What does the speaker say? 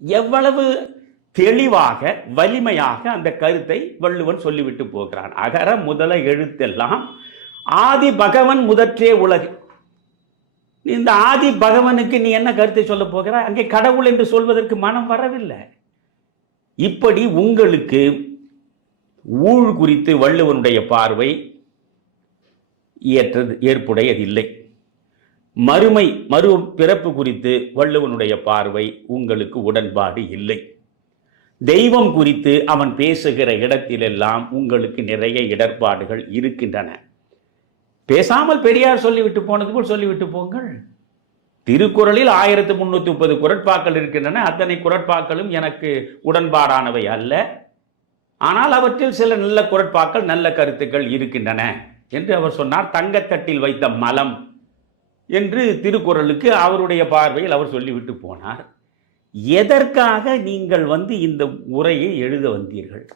எவ்வளவு தெளிவாக வலிமையாக அந்த கருத்தை வள்ளுவன் சொல்லிவிட்டு போகிறான். அகர முதல எழுத்தெல்லாம் ஆதி பகவன் முதற்றே உலகு. இந்த ஆதி பகவனுக்கு நீ என்ன கருத்தை சொல்ல போகிறாய்? அங்கே கடவுள் என்று சொல்வதற்கு மனம் வரவில்லை. இப்படி உங்களுக்கு ஊழ் குறித்து வள்ளுவனுடைய பார்வை ஏற்றது ஏற்புடையதில்லை. மறுமை மறு பிறப்பு குறித்து வள்ளுவனுடைய பார்வை உங்களுக்கு உடன்பாடு இல்லை. தெய்வம் குறித்து அவன் பேசுகிற இடத்திலெல்லாம் உங்களுக்கு நிறைய இடர்பாடுகள் இருக்கின்றன. பேசாமல் பெரியார் சொல்லிவிட்டு போனது போல் சொல்லிவிட்டு போங்கள். திருக்குறளில் ஆயிரத்து முன்னூத்தி முப்பது குரட்பாக்கள் இருக்கின்றன. அத்தனை குரட்பாக்களும் எனக்கு உடன்பாடானவை அல்ல. ஆனால் அவற்றில் சில நல்ல குரட்பாக்கள் நல்ல கருத்துக்கள் இருக்கின்றன என்று அவர் சொன்னார். தங்கத்தட்டில் வைத்த மலம் என்று திருக்குறளுக்கு அவருடைய பார்வையில் அவர் சொல்லிவிட்டு போனார். எதற்காக நீங்கள் வந்து இந்த உரையை எழுத வந்தீர்கள்?